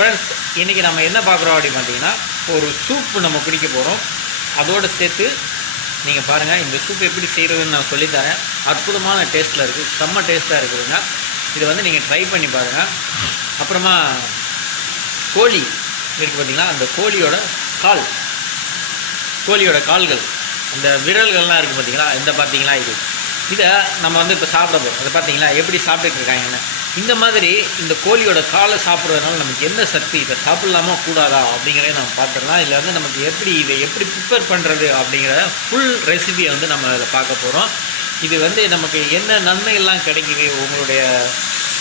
Friends, இன்றைக்கி நம்ம என்ன பார்க்குறோம் அப்படின்னு பார்த்தீங்கன்னா, ஒரு சூப் நம்ம குடிக்க போகிறோம். அதோடு சேர்த்து நீங்கள் பாருங்கள், இந்த சூப் எப்படி செய்கிறதுன்னு நான் சொல்லித்தரேன். அற்புதமான டேஸ்ட்டில் இருக்குது, செம்ம டேஸ்ட்டாக இருக்குதுங்க. இதை வந்து நீங்கள் ட்ரை பண்ணி பாருங்கள். அப்புறமா கோழி இருக்குது பார்த்தீங்களா, அந்த கோழியோட கால்கள், அந்த விரல்கள்லாம் இருக்குது பார்த்தீங்களா, இந்த பார்த்தீங்களா இதை நம்ம வந்து இப்போ சாப்பிட போகிறோம். அதை பார்த்தீங்களா எப்படி சாப்பிட்டுட்டு இருக்காங்கன்னு. இந்த மாதிரி இந்த கோழியோட காலை சாப்பிட்றதுனால நமக்கு என்ன சக்தி, இதை சாப்பிட்லாமா கூடாதா அப்படிங்கிறத நம்ம பார்த்துடலாம். இதில் வந்து நமக்கு இதை எப்படி ப்ரிப்பேர் பண்ணுறது அப்படிங்கிற ஃபுல் ரெசிபியை வந்து நம்ம இதில் பார்க்க போகிறோம். இது வந்து நமக்கு என்ன நன்மைகள்லாம் கிடைக்குது, உங்களுடைய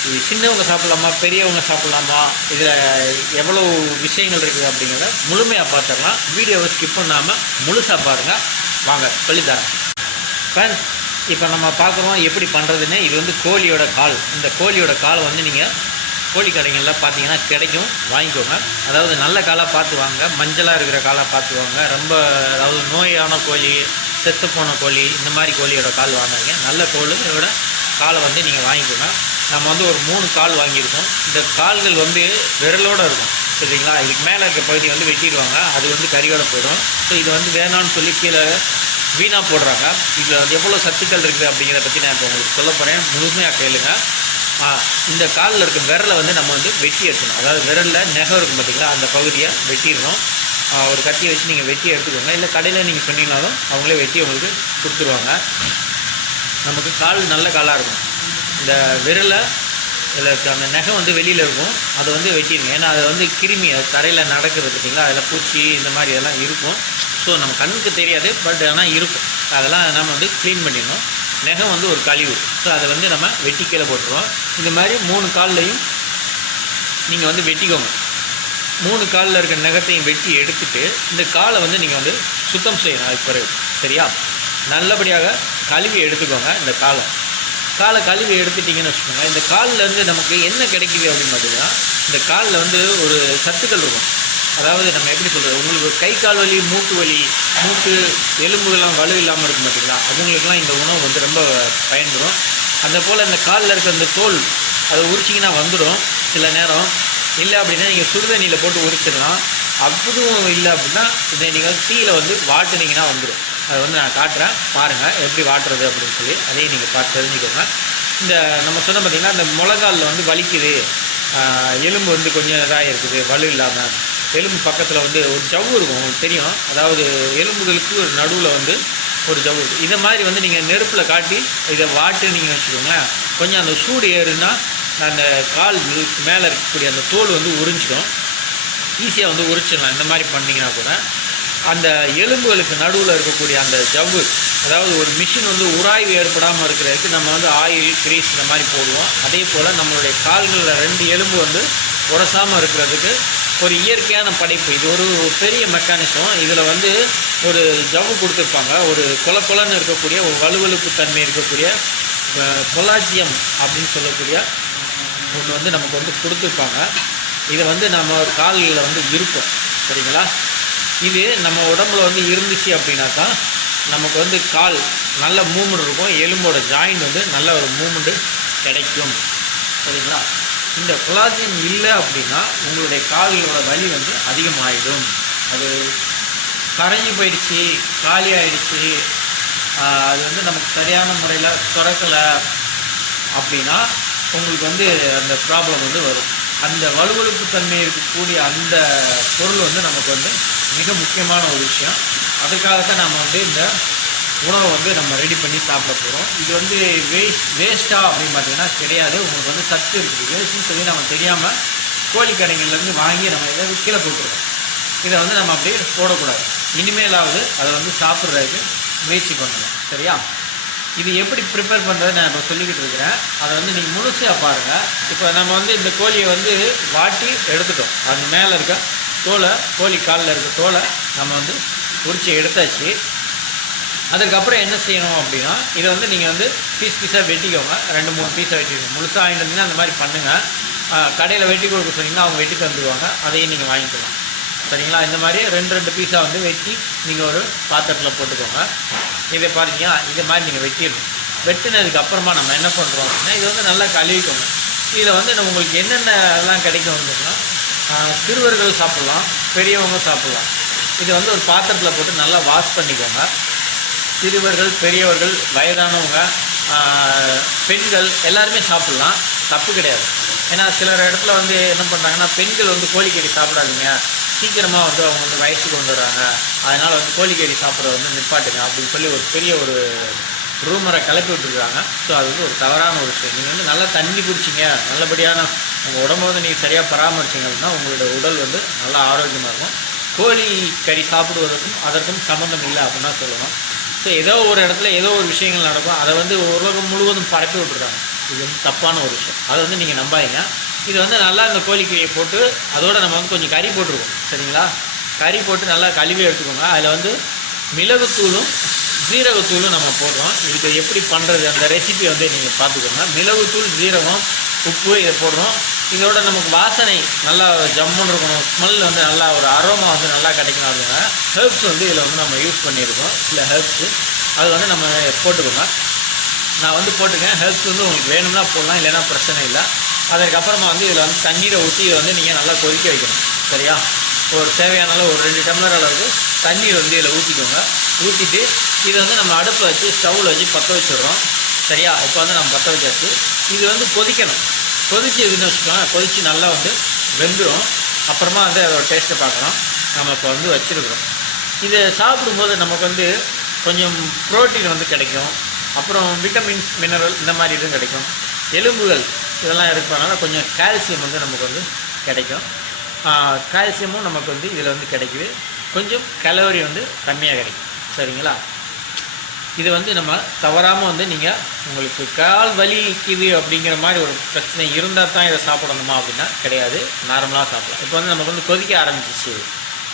இது சின்னவங்க சாப்பிட்லாமா, பெரியவங்க சாப்பிட்லாமா, இதில் எவ்வளோ விஷயங்கள் இருக்குது அப்படிங்கிறத முழுமையாக பார்த்துடலாம். வீடியோவை ஸ்கிப் பண்ணாமல் முழுசாக பாருங்கள். வாங்க சொல்லித்தரேன். ஃப்ரெண்ட்ஸ், இப்போ நம்ம பார்க்குறோம் எப்படி பண்ணுறதுன்னு. இது வந்து கோழியோட கால். இந்த கோழியோட காலை வந்து நீங்கள் கோழி கடைகளில் பார்த்தீங்கன்னா கிடைக்கும், வாங்கிக்கோங்க. அதாவது நல்ல காலாக பார்த்து வாங்க, மஞ்சளாக இருக்கிற காலாக பார்த்து வாங்க. ரொம்ப அதாவது நோயான கோழி, செத்து போன கோழி, இந்த மாதிரி கோழியோட கால் வாங்குங்க. நல்ல கோழியோட காலை வந்து நீங்கள் வாங்கிக்கோங்க. நம்ம வந்து ஒரு 3 கால் வாங்கியிருக்கோம். இந்த கால்கள் வந்து விரலோடு இருக்கும், சரிங்களா. இதுக்கு மேலே இருக்க பகுதி வந்து வெட்டிடுவாங்க, அது வந்து கறியோட போயிடும். ஸோ இது வந்து வேணான்னு சொல்லி கீழே வீணாக போடுறாங்க. இதில் வந்து எவ்வளோ சத்துக்கள் இருக்குது அப்படிங்கிறத பற்றி நான் இப்போ உங்களுக்கு சொல்ல போகிறேன், முழுமையாக கேளுங்க. இந்த காலில் இருக்க விரலை வந்து நம்ம வந்து வெட்டி எடுக்கணும். அதாவது விரலில் நெகம் இருக்கும் பார்த்திங்களா, அந்த பகுதியை வெட்டிடணும். ஒரு கத்தியை வச்சு நீங்கள் வெட்டி எடுத்துக்கோங்க. இல்லை கடையில் நீங்கள் சொன்னீங்கனாலும் அவங்களே வெட்டி உங்களுக்கு கொடுத்துருவாங்க. நமக்கு கால் நல்ல காலாக இருக்கும். இந்த விரலை இதில் இருக்க அந்த நெகம் வந்து வெளியில் இருக்கும், அதை வந்து வெட்டிடுங்க. ஏன்னா அதை வந்து கிருமி, அது தரையில் நடக்கிறது பார்த்திங்களா, அதில் பூச்சி இந்த மாதிரி இதெல்லாம் இருக்கும். ஸோ நம்ம கண்ணுக்கு தெரியாது, பட் ஆனால் இருக்கும். அதெல்லாம் நம்ம வந்து க்ளீன் பண்ணிடணும். நெகம் வந்து ஒரு கழிவு, ஸோ அதை வந்து நம்ம வெட்டி கீழே போட்டுருவோம். இந்த மாதிரி 3 கால்லையும் நீங்கள் வந்து வெட்டிக்கோங்க. 3 காலில் இருக்க நெகத்தையும் வெட்டி எடுத்துகிட்டு இந்த காலை வந்து நீங்கள் வந்து சுத்தம் செய்யணும். அதுக்கு பிறகு சரியா நல்லபடியாக கழுவி எடுத்துக்கோங்க. இந்த காலை கழுவி எடுத்துட்டிங்கன்னு வச்சுக்கோங்க. இந்த காலில் வந்து நமக்கு என்ன கிடைக்குது அப்படின்னு பார்த்தீங்கன்னா, இந்த காலில் வந்து ஒரு சத்துக்கள் இருக்கும். அதாவது நம்ம எப்படி சொல்கிறது, உங்களுக்கு கை கால் வலி, மூட்டு வலி, மூட்டு எலும்புகள்லாம் வலு இல்லாமல் இருக்கும் பார்த்தீங்களா, அவங்களுக்குலாம் இந்த உணவு வந்து ரொம்ப பயன்படும். அந்த போல் இந்த காலில் இருக்க அந்த தோல், அதை உரிச்சிங்கன்னா வந்துடும். சில நேரம் இல்லை அப்படின்னா நீங்கள் சுடுதண்ணியில் போட்டு உரிச்சிடலாம். அதுவும் இல்லை அப்படின்னா இதை நீங்கள் தீயில் வந்து வாட்டுனீங்கன்னா வந்துடும். அதை வந்து நான் காட்டுறேன், பாருங்கள் எப்படி வாட்டுறது அப்படின்னு சொல்லி. அதையும் நீங்கள் பார்த்து தெரிஞ்சுக்கோங்க. இந்த நம்ம சொன்ன பார்த்திங்கன்னா, இந்த முழங்காலில் வந்து வலிக்குது, எலும்பு வந்து கொஞ்சம் இதாக இருக்குது, வலு இல்லாமல், எலும்பு பக்கத்தில் வந்து ஒரு ஜவ்வு இருக்கும், உங்களுக்கு தெரியும். அதாவது எலும்புகளுக்கு ஒரு நடுவில் வந்து ஒரு ஜவ்வு இருக்குது. இதை மாதிரி வந்து நீங்கள் நெருப்பில் காட்டி இதை வாட்டு நீங்கள் வச்சுக்கோங்களேன். கொஞ்சம் அந்த சூடு ஏறுனா அந்த கால் மேலே இருக்கக்கூடிய அந்த தோல் வந்து உறிஞ்சிடும். ஈஸியாக வந்து உரிச்சிடலாம். இந்த மாதிரி பண்ணிங்கன்னா கூட அந்த எலும்புகளுக்கு நடுவில் இருக்கக்கூடிய அந்த ஜவ்வு, அதாவது ஒரு மிஷின் வந்து உராய்வு ஏற்படாமல் இருக்கிறதுக்கு நம்ம வந்து ஆயில், கிரீஸ் இந்த மாதிரி போடுவோம். அதே போல் நம்மளுடைய கால்களில் 2 எலும்பு வந்து உரசாமல் இருக்கிறதுக்கு ஒரு இயற்கையான படைப்பு. இது ஒரு பெரிய மெக்கானிசம். இதில் வந்து ஒரு ஜவ்வு கொடுத்துருப்பாங்க, ஒரு கொலன்னு இருக்கக்கூடிய ஒரு வலுவழுப்பு தன்மை இருக்கக்கூடிய கொலாஜியம் அப்படின்னு சொல்லக்கூடிய ஒன்று வந்து நமக்கு வந்து கொடுத்துருப்பாங்க. இதை வந்து நம்ம கால்களில் வந்து இருக்கும், சரிங்களா. இது நம்ம உடம்புல வந்து இருந்துச்சு அப்படின்னாக்கா நமக்கு வந்து கால் நல்ல மூமெண்ட் இருக்கும், எலும்போட ஜாயிண்ட் வந்து நல்ல ஒரு மூமெண்ட்டு கிடைக்கும், சரிங்களா. இந்த கொலாஜியம் இல்லை அப்படின்னா உங்களுடைய கால்களோட வலி வந்து அதிகமாகிடும். அது கரைஞ்சி போயிடுச்சு, காலி ஆகிடுச்சு, அது வந்து நமக்கு சரியான முறையில் சுரக்கலை அப்படின்னா உங்களுக்கு வந்து அந்த ப்ராப்ளம் வந்து வரும். அந்த வலுவழுப்பு தன்மை இருக்கக்கூடிய அந்த பொருள் வந்து நமக்கு வந்து மிக முக்கியமான ஒரு விஷயம். அதுக்காகத்தான் நம்ம வந்து இந்த உணவை வந்து நம்ம ரெடி பண்ணி சாப்பிட போகிறோம். இது வந்து வேஸ்ட்டாக அப்படின்னு பார்த்தீங்கன்னா கிடையாது. உங்களுக்கு வந்து சத்து இருக்குது. வேஸ்ட்டுன்னு சொல்லி நம்ம தெரியாமல் கோழி கடைகள்லேருந்து வாங்கி நம்ம இதை கீழே போட்டுருவோம். இதை வந்து நம்ம அப்படியே போடக்கூடாது. இனிமேலாவது அதை வந்து சாப்பிட்றதுக்கு முயற்சி பண்ணணும், சரியா. இது எப்படி ப்ரிப்பேர் பண்ணுறது நான் இப்போ சொல்லிக்கிட்டு இருக்கிறேன். அதை வந்து நீங்கள் முழுசாக பாருங்கள். இப்போ நம்ம வந்து இந்த கோழியை வந்து வாட்டி எடுத்துட்டோம். அது மேலே இருக்க தோலை, கோழி காலில் இருக்க தோலை நம்ம வந்து உரிச்சு எடுத்தாச்சு. அதுக்கப்புறம் என்ன செய்யணும் அப்படின்னா, இதை வந்து நீங்கள் வந்து பீஸாக வெட்டிக்கோங்க. 2-3 பீஸாக வெட்டிக்கோங்க. முழுசாக வாங்கிட்டு வந்தீங்கன்னா அந்த மாதிரி பண்ணுங்கள். கடையில் வெட்டி கொடுக்க சொன்னீங்கன்னா அவங்க வெட்டி தந்துடுவாங்க, அதையும் நீங்கள் வாங்கிக்கலாம், சரிங்களா. இந்த மாதிரி 2 பீஸாக வந்து வெட்டி நீங்கள் ஒரு பாத்திரத்தில் போட்டுக்கோங்க. இதை பாருங்க, இதை மாதிரி நீங்கள் வெட்டிடணும். வெட்டினதுக்கு அப்புறமா நம்ம என்ன பண்ணுறோம் அப்படின்னா, இதை வந்து நல்லா கழுவிக்கோங்க. இதில் வந்து உங்களுக்கு என்னென்ன எல்லாம் கிடைக்கும் அப்படின்னா, சிறுவர்கள் சாப்பிட்லாம், பெரியவங்க சாப்பிட்லாம். இது வந்து ஒரு பாத்திரத்தில் போட்டு நல்லா வாஷ் பண்ணிக்கோங்க. சிறுவர்கள், பெரியவர்கள், வயதானவங்க, பெண்கள் எல்லாருமே சாப்பிட்லாம், தப்பு கிடையாது. ஏன்னா சிலர் இடத்துல வந்து என்ன பண்ணுறாங்கன்னா, பெண்கள் வந்து கோழிக்கறி சாப்பிடாதீங்க, சீக்கிரமாக வந்து அவங்க வந்து வயசுக்கு வந்துடுறாங்க, அதனால் வந்து கோழிக்கறி சாப்பிட்றத வந்து நிப்பாட்டுங்க அப்படின்னு சொல்லி ஒரு பெரிய ஒரு ரூமரை கிளப்பி விட்டுருக்காங்க. ஸோ அது வந்து ஒரு தவறான ஒரு விஷயம். நீங்கள் வந்து நல்லா தண்ணி குடிச்சிங்க, நல்லபடியான உங்கள் உடம்பு வந்து நீங்கள் சரியாக பராமரிச்சிங்க அப்படின்னா உங்களோட உடல் வந்து நல்லா ஆரோக்கியமாக இருக்கும். கோழி கறி சாப்பிடுவதற்கும் அதற்கும் சம்மந்தம் இல்லை அப்படின்னு தான் சொல்லணும். ஸோ ஏதோ ஒரு இடத்துல ஏதோ ஒரு விஷயங்கள் நடக்கும், அதை வந்து உலகம் முழுவதும் பரப்பி விட்டுருக்காங்க. இது வந்து தப்பான ஒரு விஷயம், அதை வந்து நீங்கள் நம்பாதீங்க. இது வந்து நல்லா இந்த கோழிக்கறியை போட்டு அதோடு நம்ம வந்து கொஞ்சம் கறி போட்டிருக்கோம் சரிங்களா. கறி போட்டு நல்லா கழுவி எடுத்துக்கோங்க. அதில் வந்து மிளகுத்தூளும் ஜீரகத்தூளும் நம்ம போடுறோம். இதுக்கு எப்படி பண்ணுறது அந்த ரெசிபி வந்து நீங்கள் பார்த்துக்கோங்க. மிளகுத்தூள், ஜீரகம், உப்பு இதை போடுறோம். இதோட நமக்கு வாசனை நல்லா ஜம்முன்னு இருக்கணும், ஸ்மெல் வந்து நல்லா ஒரு அரோமா வந்து நல்லா கிடைக்கணும் அப்படின்னா ஹெர்ப்ஸ் வந்து இதில் வந்து நம்ம யூஸ் பண்ணியிருக்கோம். சில ஹெர்ப்ஸு அது வந்து நம்ம போட்டுக்கோங்க. நான் வந்து போட்டுக்கேன். ஹெர்ப்ஸ் வந்து உங்களுக்கு வேணும்னா போடலாம், இல்லைன்னா பிரச்சனை இல்லை. அதற்கப்புறமா வந்து இதில் வந்து தண்ணீரை ஊற்றி இதை வந்து நீங்கள் நல்லா கொதிக்க வைக்கணும் சரியா. ஒரு தேவையான அளவு ஒரு 2 டம்ளர் அளவுக்கு தண்ணீர் வந்து இதில் ஊற்றிக்கோங்க. ஊற்றிட்டு இதை வந்து நம்ம அடுப்பை வச்சு ஸ்டவ்வில் வச்சு பற்ற வச்சுடுறோம் சரியா. இப்போ வந்து நம்ம பற்ற வச்சாச்சு. இது வந்து கொதிக்கணும். கொதிச்சு இதுன்னு வச்சுக்கோங்க. கொதித்து நல்லா வந்து வெந்துடும். அப்புறமா வந்து அதோட டேஸ்ட்டை பார்க்கலாம். நம்ம இப்போ வந்து வச்சுருக்குறோம். இதை சாப்பிடும்போது நமக்கு வந்து கொஞ்சம் ப்ரோட்டீன் வந்து கிடைக்கும். அப்புறம் விட்டமின்ஸ், மினரல் இந்த மாதிரி இதுவும் கிடைக்கும். எலும்புகள் இதெல்லாம் இருக்கிறதுனால கொஞ்சம் கால்சியம் வந்து நமக்கு வந்து கிடைக்கும். கால்சியமும் நமக்கு வந்து இதில் வந்து கிடைக்குது. கொஞ்சம் கலோரி வந்து கம்மியாக கிடைக்கும் சரிங்களா. இது வந்து நம்ம தவறாமல் வந்து நீங்கள் உங்களுக்கு கால் வலிக்குது அப்படிங்கிற மாதிரி ஒரு பிரச்சனை இருந்தால் தான் இதை சாப்பிடணுமா அப்படின்னா கிடையாது, நார்மலாக சாப்பிடலாம். இப்போ வந்து நமக்கு வந்து கொதிக்க ஆரம்பிச்சிச்சு.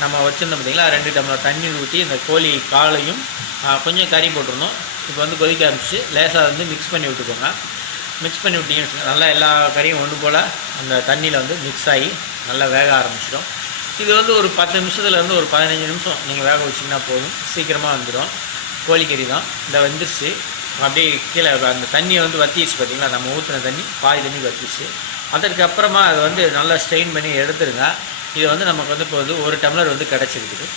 நம்ம வச்சுருந்தோம் பார்த்திங்களா, 2 டம்ளர் தண்ணி ஊற்றி இந்த கோழி காலையும் கொஞ்சம் கறி போட்டுருந்தோம். இப்போ வந்து கொதிக்க ஆரம்பிச்சு லேசாக வந்து மிக்ஸ் பண்ணி விட்டுக்கோங்க. மிக்ஸ் பண்ணி விட்டிங்கன்னு நல்லா எல்லா கறியும் ஒன்று போல் அந்த தண்ணியில் வந்து மிக்ஸ் ஆகி நல்லா வேக ஆரம்பிச்சிடும். இது வந்து ஒரு 10 நிமிஷத்துலேருந்து ஒரு 15 நிமிஷம் நீங்கள் வேக வச்சிங்கன்னா போதும், சீக்கிரமாக வந்துடும். கோழிக்கறி தான் இந்த வந்துருச்சு. அப்படியே கீழே அந்த தண்ணியை வந்து வற்றிடுச்சு பார்த்திங்களா, நம்ம ஊற்றின தண்ணி பாதி தண்ணி வற்றிடுச்சு. அதற்கப்புறமா அதை வந்து நல்லா ஸ்ட்ரெயின் பண்ணி எடுத்துருங்க. இது வந்து நமக்கு வந்து இப்போ வந்து 1 டம்ளர் வந்து கிடச்சிருக்குது.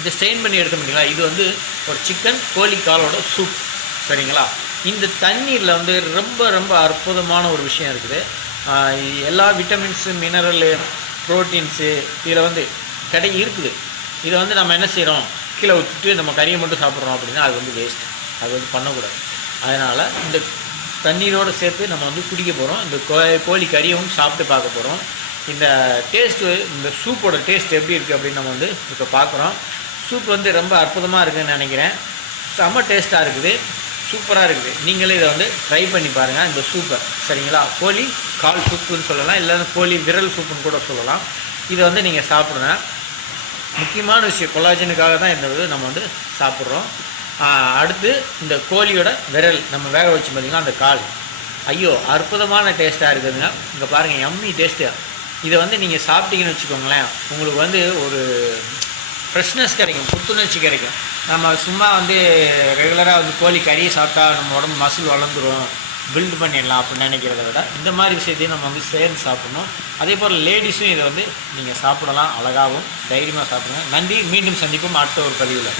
இது ஸ்ட்ரெயின் பண்ணி எடுக்க முடியுங்களா. இது வந்து ஒரு சிக்கன் கோழி காலோட சூப் சரிங்களா. இந்த தண்ணீரில் வந்து ரொம்ப ரொம்ப அற்புதமான ஒரு விஷயம் இருக்குது. எல்லா விட்டமின்ஸு, மினரலு, ப்ரோட்டீன்ஸு இதில் வந்து இருக்குது. இதை வந்து நம்ம என்ன செய்கிறோம், கீழே ஊற்றிட்டு நம்ம கறியை மட்டும் சாப்பிட்றோம் அப்படின்னா அது வந்து வேஸ்ட், அது வந்து பண்ணக்கூடாது. அதனால் இந்த தண்ணீரோடு சேர்த்து நம்ம வந்து குடிக்க போகிறோம். இந்த கோழி கறியும் சாப்பிட்டு பார்க்க போகிறோம். இந்த டேஸ்ட்டு, இந்த சூப்போட டேஸ்ட் எப்படி இருக்குது அப்படின்னு நம்ம வந்து இப்போ பார்க்குறோம். சூப் வந்து ரொம்ப அற்புதமாக இருக்குதுன்னு நினைக்கிறேன். செம்ம டேஸ்ட்டாக இருக்குது, சூப்பராக இருக்குது. நீங்களே இதை வந்து ட்ரை பண்ணி பாருங்கள் இந்த சூப்பை சரிங்களா. கோழி கால் சூப்புன்னு சொல்லலாம், இல்லைன்னா கோழி விரல் சூப்புன்னு கூட சொல்லலாம். இதை வந்து நீங்கள் சாப்பிடுங்க. முக்கியமான விஷயம் கொலாஜனுக்காக தான் இந்த இது நம்ம வந்து சாப்பிட்றோம். அடுத்து இந்த கோழியோட விரல் நம்ம வேக வச்சு பார்த்திங்கன்னா அந்த கால், ஐயோ அற்புதமான டேஸ்ட்டாக இருக்குதுங்க. இங்கே பாருங்கள், எம்மி டேஸ்ட்டு. இதை வந்து நீங்கள் சாப்பிட்டீங்கன்னு வச்சுக்கோங்களேன், உங்களுக்கு வந்து ஒரு ஃப்ரெஷ்னஸ் கிடைக்கும், புத்துணர்ச்சி கிடைக்கும். நம்ம சும்மா வந்து ரெகுலராக வந்து கோழி கறியை சாப்பிட்டா நம்ம உடம்பு மசில் வளர்ந்துடும், பில்டு பண்ணிடலாம் அப்படின்னு நினைக்கிறத விட இந்த மாதிரி விஷயத்தையும் நம்ம வந்து சேர்ந்து சாப்பிடணும். அதே போல் லேடிஸும் இதை வந்து நீங்கள் சாப்பிடலாம், அழகாகவும் தைரியமாக சாப்பிடுங்க. நன்றி, மீண்டும் சந்திப்போம் அடுத்த ஒரு பதிவில்.